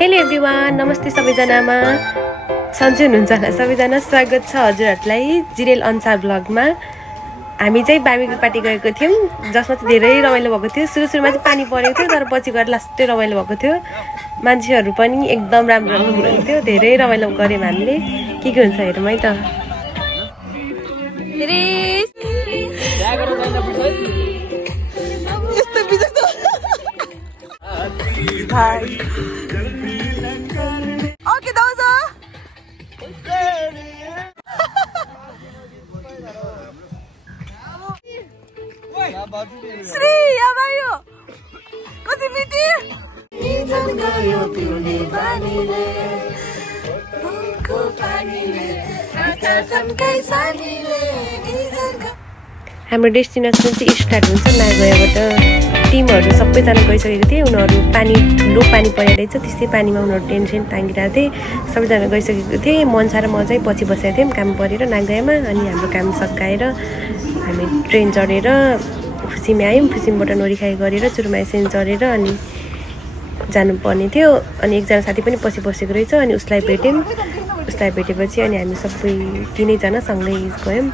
Hello everyone, नमस्ते सबैजनामा। सन्चै हुनुहुन्छ होला सबैजना। स्वागत छ हजुरहरूलाई जिरेल अनुसार ब्लगमा। हामी चाहिँ बामीको पार्टी गएको थियौँ, जसमा चाहिँ धेरै रमाइलो भएको थियो। सुरुमा चाहिँ पानी परेको थियो, तर पछि गएर लास्टै रमाइलो भएको थियो। मान्छेहरू पनि एकदम राम्रो हुनुहुन्थ्यो थियो। धेरै रमाइलो गऱ्यौँ हामीले। के हुन्छ हेरौँ है त। ओके दाउजा श्री याबायो कति मिति निजन गयो पिउने बानीले को पानीले आकाशकै सानीले हाम्रो डेस्टिनेसन चाहिँ स्टार्ट हुन्छ नागयाबाट। टिमहरू सबैजना गइसकेको थिए। उनीहरू पानी ठुलो पानी परिरहेको रहेछ, त्यस्तै पानीमा उनीहरू टेन्सन ताङ्गिरहेको थिए। सबैजना गइसकेको थिए। मनसा र म चाहिँ पछि बसेको थियौँ काम परेर नागयामा। अनि हाम्रो काम सकाएर हामी ट्रेन चढेर फुसीमा आयौँ। फुसीमबाट नोरीखाई गरेर चुरुमाइसेन चढेर अनि जानुपर्ने थियो। अनि एकजना साथी पनि पछि बसेको रहेछ, अनि उसलाई भेट्यौँ। उसलाई भेटेपछि अनि हामी सबै तिनैजना सँगै गयौँ।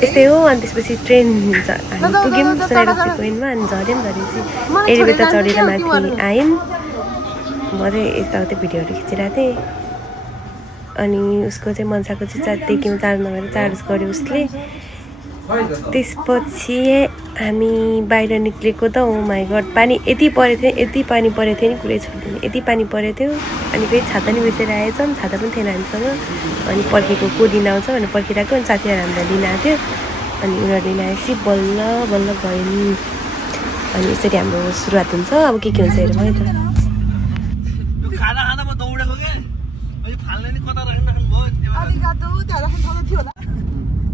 यस्तै हो। अनि त्यसपछि ट्रेन हामी पुग्यौँ सोनाइरक्सी पोइन्टमा। अनि झऱ्यौँ, झरेपछि एलिभेटर चढेर माथि आयौँ। म चाहिँ यताउति भिडियोहरू खिचिरहेको थिएँ। अनि उसको चाहिँ मनसाको चाहिँ देखिउँ चार्ज नभएर चार्ज गर्यो उसले। त्यसपछि हामी बाहिर निक्लेको त ओ माई गड, पानी यति परेको थियो, यति पानी परेको थियो नि कुरै छोड्दैन, यति पानी परेको थियो। अनि फेरि छाता नि बिर्सेर आएछौँ, छाता पनि थिएन हामीसँग। अनि पर्खेको को दिन आउँछ भने पर्खिरहेको। अनि साथीहरू हामीलाई लिन आएको थियो। अनि उनीहरू लिन आएपछि बल्ल बल्ल गयौँ। अनि यसरी हाम्रो सुरुवात हुन्छ। अब के हुन्छ हेरौँ है त।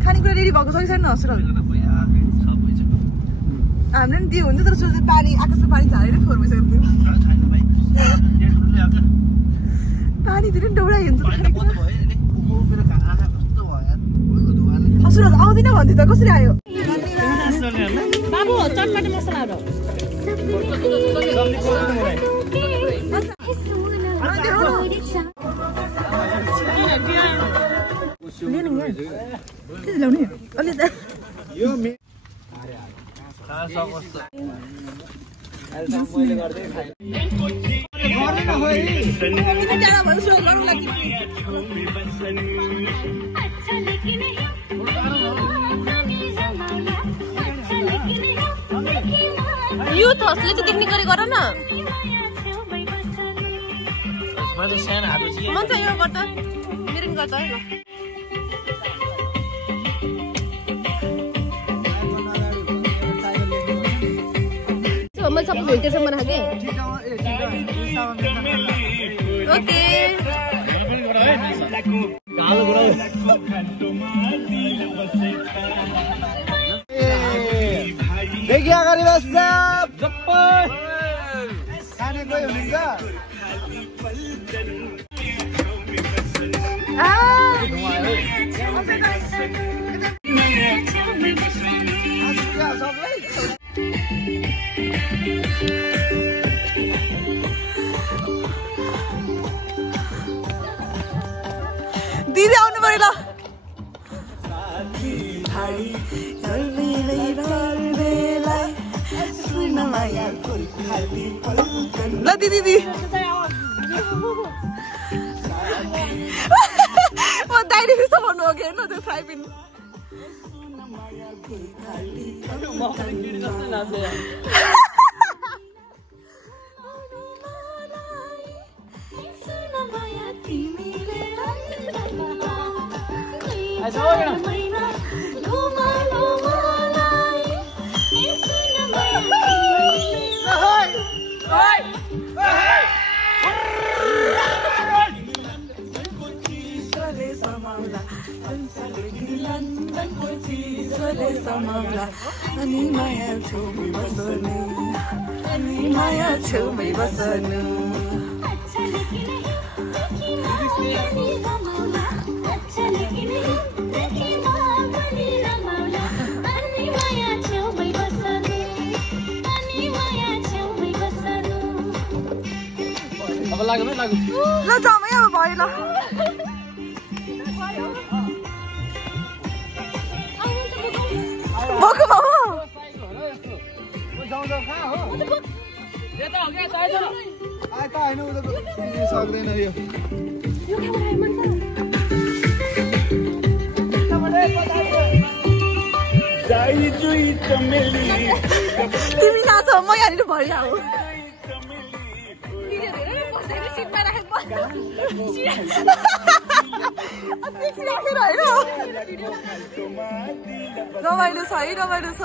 खानेकुरा रेडी भएको छ कि छैन हस्पिटल? हामीले नि दियो हुन्छ, तर सोचे पानी आकाशको पानी झारेर फोहोर भइसकेको थियो। पानी धेरै डौडाइन्छ। हस्पिटल आउँदिन भन्थ्यो त, कसरी आयो? बाबु चटपटे मसलाहरू ल्याउने अलि त युथ हस्टले चाहिँ देख्ने गरी गर न। मन चाहिँ यो गर्दा मेरो नि गर्दा है। मैं सब बोलते से मना के ओके देखिए अगाडि बस्छ खाने कोही हुनुहुन्छ? दिदी आउनु पऱ्यो ल दिदी म दाइले फिर्सा भन्नु हो कि हेर्नु त्यो फ्राई पिन अनि माया छेउमै बस्नु, अनि माया छेउमै बस्नु। अब लाग्यो ल जामै अब भयो ल बोको बाबु तिमी नाच म यहाँनिर भइहाल रमाइलो छ है रमाइलो छ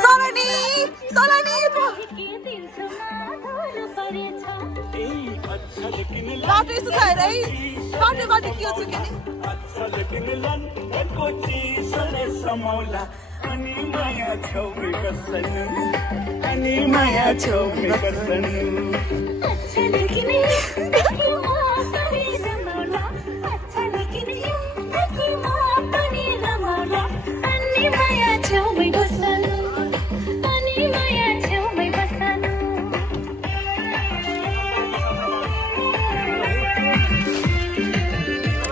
सलानी सलानी बाटो यस्तो छ हेर है बाटो बाटो के हो के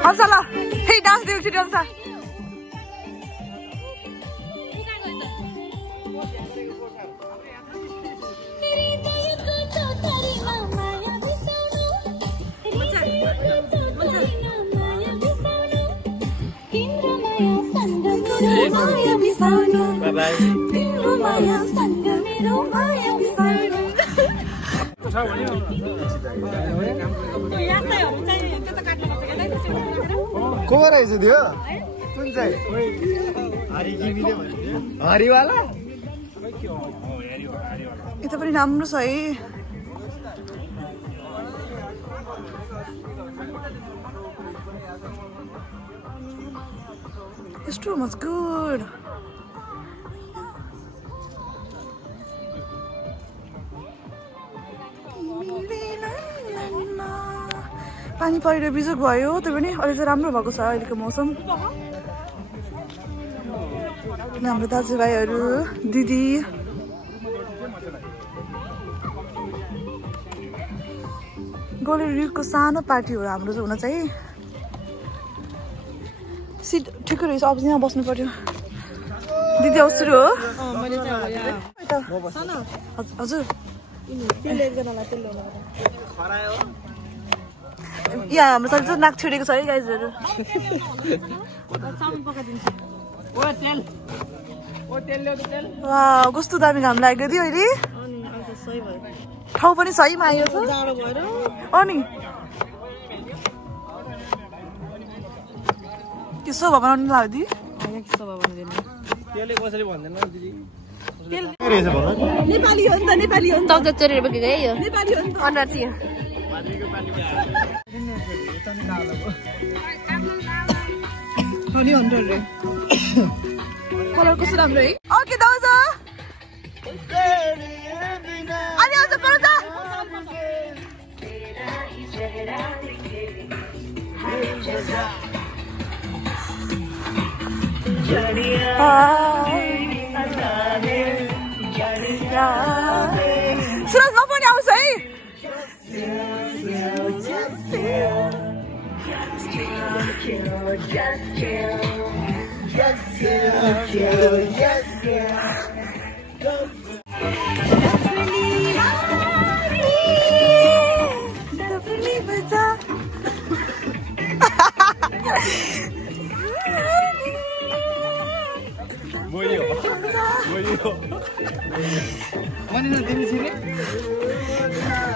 हल्सा ल हे डान्स देऊ छिटो हल्सा को रहेछ त्यो कुन चाहिँ हरिवाला यता पनि राम्रो छ है It's too much good. पानी परेर बिजोग भयो त्यो पनि अहिले चाहिँ राम्रो भएको छ अहिलेको मौसम हाम्रो दाजुभाइहरू दिदी गोलेरिको सानो पार्टी हो हाम्रो हुन चाहिँ सिट ठिकै रहेछ अब यहाँ बस्नु पर्यो दिदी औसुर हो हजुर यहाँ हाम्रो साथी चाहिँ नाक छिडेको छ है गाइजहरू कस्तो दामी घाम लाग्यो दियो अहिले ठाउँ पनि सहीमा आयो छ अनि के सोभा बनाउनु लाग्यो दिदी नेपाली हो नि त नेपाली हो नि त चोरेर बोकेको है यो नेपाली हो नि त अनुहार चाहिँ कलर कस्तो राम्रो है ओके दाउज अनि आउँछ कलर त सुरजमा पनि आउँछ है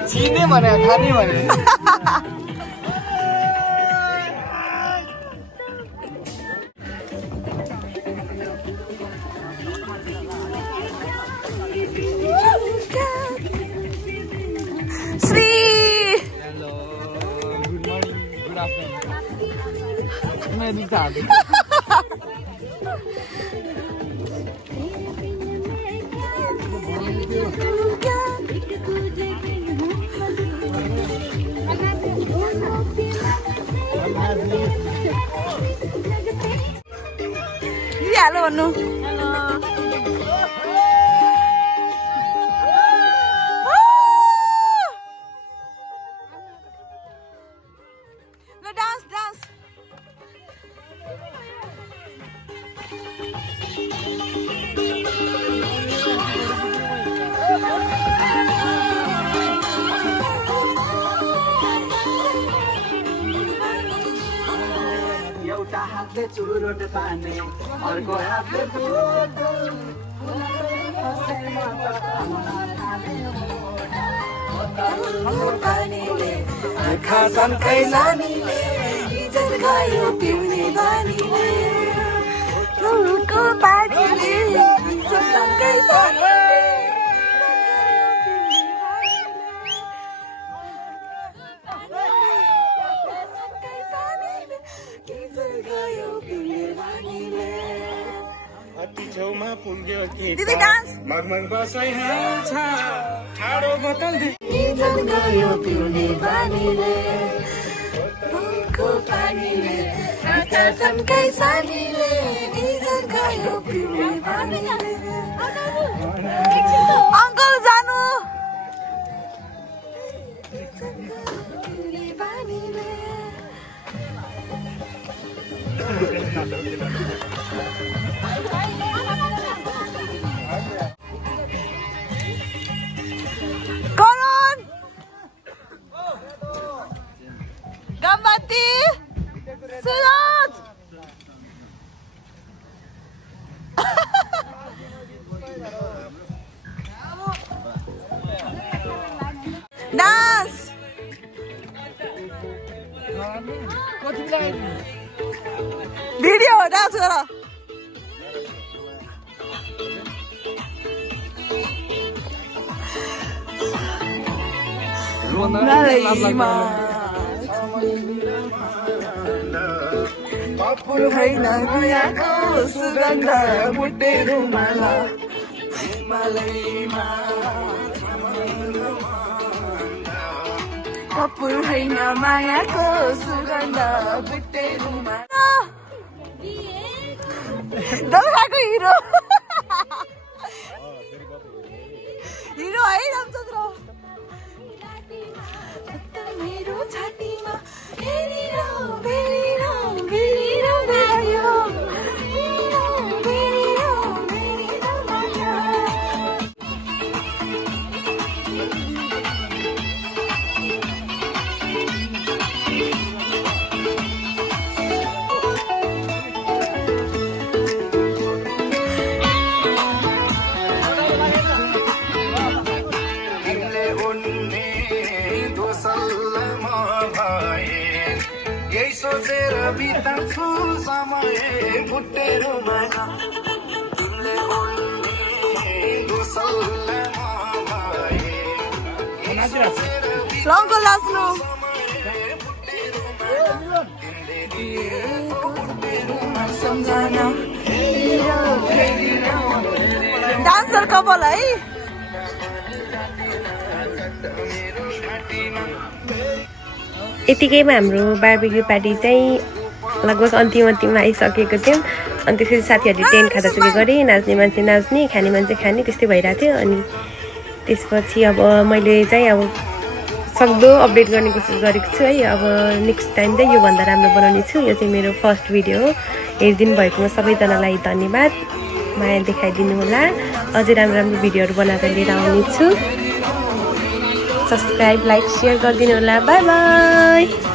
चिने भने खाने भने Shri hello good morning good afternoon hello भन्नु ल डान्स डान्स एउटा हातले चुरोट पार्ने अर्को हातले बोतल आँखा सन्कै जानीले इज्जत गयो पिउने बानीले फुलको पानीले इज्जत सन्कै जानीले छेउमा पुग्यो कि दिदी डान्स मगमग बसाइहाल्छ ठाडो बोतल इज्जत गयो पिउने बानीले फुलको पानीले आँखा सन्कै सानीले इज्जत गयो पिउने बानीले अङ्कल जानु पिउने बानीले करण गम्बाती सुरज डान्स भिडियो डान्स गर कपुर होइन दुनियाँको सुगन्ध मुटेरो माला हिमालयमा कपुर होइन मायाको सुगन्ध मुटेरो माला दलखाको हिरो हिरो है रामचन्द्र मेरो छातीमा हेरिरहँ हेरिरहँ हेरिरहँ भयो हेरिरहँ हेरिरहँ हेरिरहँ भयो तिमीले उड्ने दोसल्लामा भए यही सोचेर बिताउँछु समय मुटेरो माया तिमीले उड्ने दोसल्लामा भए यही सोचेर लङ्को लास्नु सम्झना डान्सर कपाल है यतिकैमा हाम्रो बार्बिक्यू पार्टी चाहिँ लगभग अन्तिममा आइसकेको थियौँ अनि त्यसपछि साथीहरूले टेन्ट खाँदा सुरु गरे नाच्ने मान्छे नाच्ने खाने मान्छे खाने त्यस्तै भइरहेको थियो अनि त्यसपछि अब मैले चाहिँ अब सक्दो अपडेट गर्ने कोसिस गरेको छु है अब नेक्स्ट टाइम चाहिँ योभन्दा राम्रो बनाउने छु यो चाहिँ मेरो फर्स्ट भिडियो हो हेरिदिनु भएकोमा सबैजनालाई धन्यवाद माया देखाइदिनु होला अझै राम्रो राम्रो भिडियोहरू बनाएर लिएर आउनेछु सब्सक्राइब लाइक सेयर गरिदिनु होला बाई बाई